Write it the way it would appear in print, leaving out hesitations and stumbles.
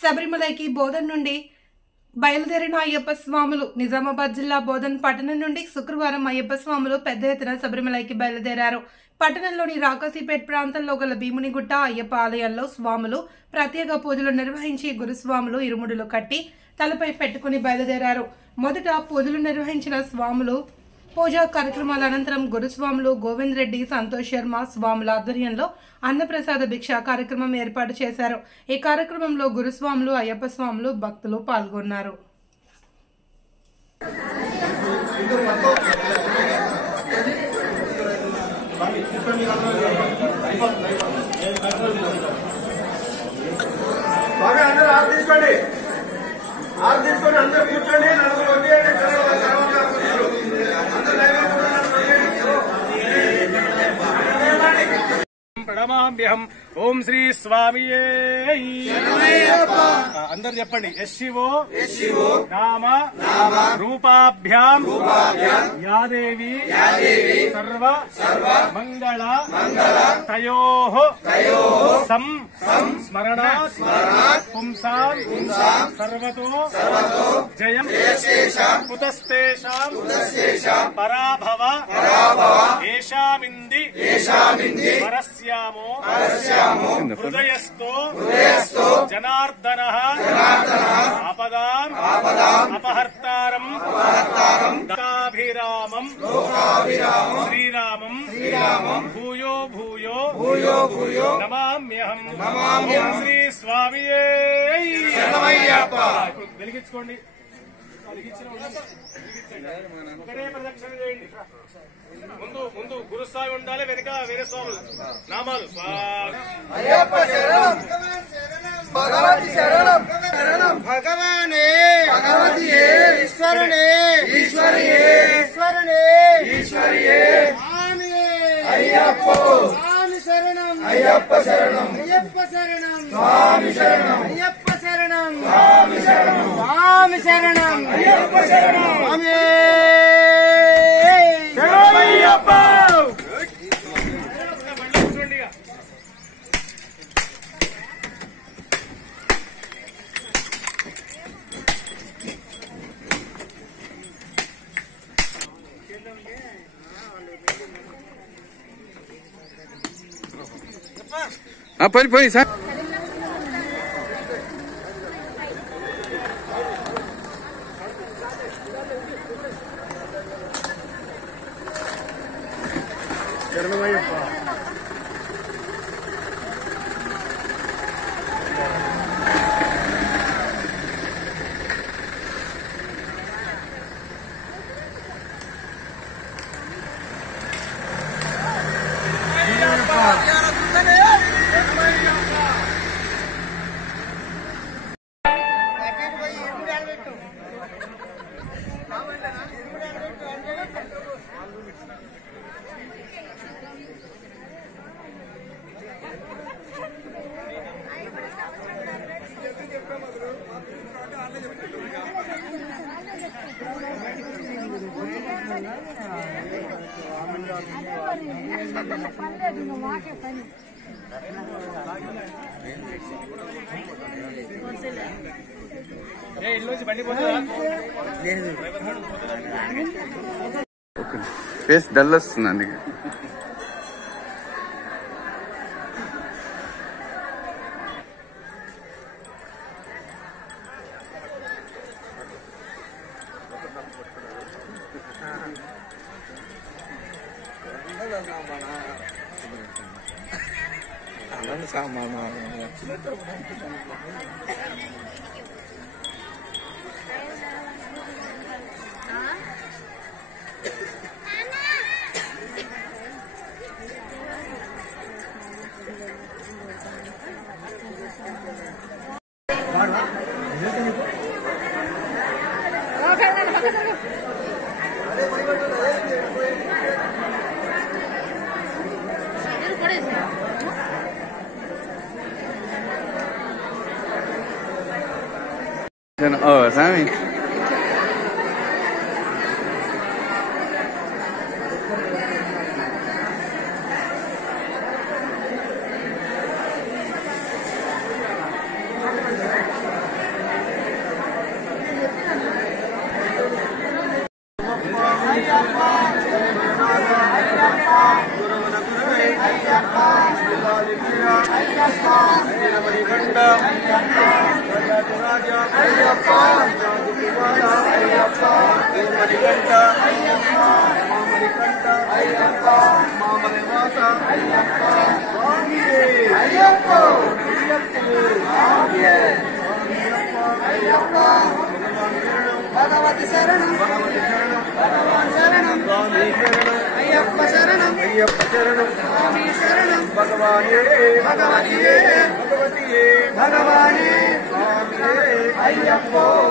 శబరిమలైకి బోధన్ నుండి బయలుదేరిన అయ్యప్ప స్వాములు నిజామాబాద్ జిల్లా బోధన్ పట్టణం నుండి శుక్రవారం అయ్యప్ప స్వాములు పెద్ద ఎత్తున శబరిమలైకి బయలుదేరారు. పట్టణంలోని రాకాసీపేట్ ప్రాంతంలో గల భీమునిగుట్ట అయ్యప్ప ఆలయాల్లో స్వాములు ప్రత్యేక పూజలు నిర్వహించి గురుస్వాములు ఇరుముడులు కట్టి తలపై పెట్టుకుని బయలుదేరారు. మొదట పూజలు నిర్వహించిన స్వాములు పూజా కార్యక్రమాల అనంతరం గురుస్వాములు గోవింద్ రెడ్డి, సంతోష్ శర్మ స్వాముల ఆధ్వర్యంలో అన్నప్రసాద భిక్ష కార్యక్రమం ఏర్పాటు చేశారు. ఈ కార్యక్రమంలో గురుస్వాములు, అయ్యప్ప స్వాములు, భక్తులు పాల్గొన్నారు. ప్రణమామ్యహం. ఓం శ్రీ స్వామియే అందరు చెప్పండి. యశివో నామ రూపాభ్యాం యాదేవి సర్వ మంగళ తయోః స్మరణాత్ పుంసాం సర్వతో జయం కుతస్తేషాం పరాభవ ఏషామింది పరస్యామో హృదయస్థో జనార్దనః ఆపదాం అపహర్తారం లోకాభిరామం శ్రీరామం భూయో భూయో నమామ్యహం. ఓం శ్రీ స్వామియే వెలిగించుకోండి. ఒకటే ప్రదక్షిణ చేయండి. ముందు గురుస్వామి ఉండాలి, వెనుక వేరే స్వాములు నామాలు. అయ్యప్ప శరణం, భగవతి శరణం, భగవానే భగవతియే, ఈశ్వరునే ఈశ్వరియే, ఈశ్వరునే ఈశ్వరియే, స్వామియే అయ్యప్ప, స్వామి శరణం, అయ్యప్ప శరణం, అయ్యప్ప శరణం, స్వామి శరణం, అయ్యప్ప శరణం, స్వామి శరణం, స్వామి శరణం, అయ్యప్ప శరణం, స్వామి శరణమయ్యప్ప. పోయి సార్ శరణమయ్యప్ప. ఫేస్ డల్ వస్తుంది అందుకే. Oh, Sammy. వీరమణికంఠ రాజరాజ అయ్యప్ప అయ్యప్ప వీరమణికంఠ మామణికంఠ అయ్యప్ప మామనివాస అయ్యప్ప స్వామియే అయ్యప్ప స్వామియే అయ్యప్ప భగవతి శరణం భగవతి శరణం భగవాన్ శరణం స్వామి శరణం అయ్యప్ప శరణం అయ్యప్ప శరణం స్వామి శరణం భగవానే భగవతియే భగవతియే భగవానే స్వామియే అయ్యప్ప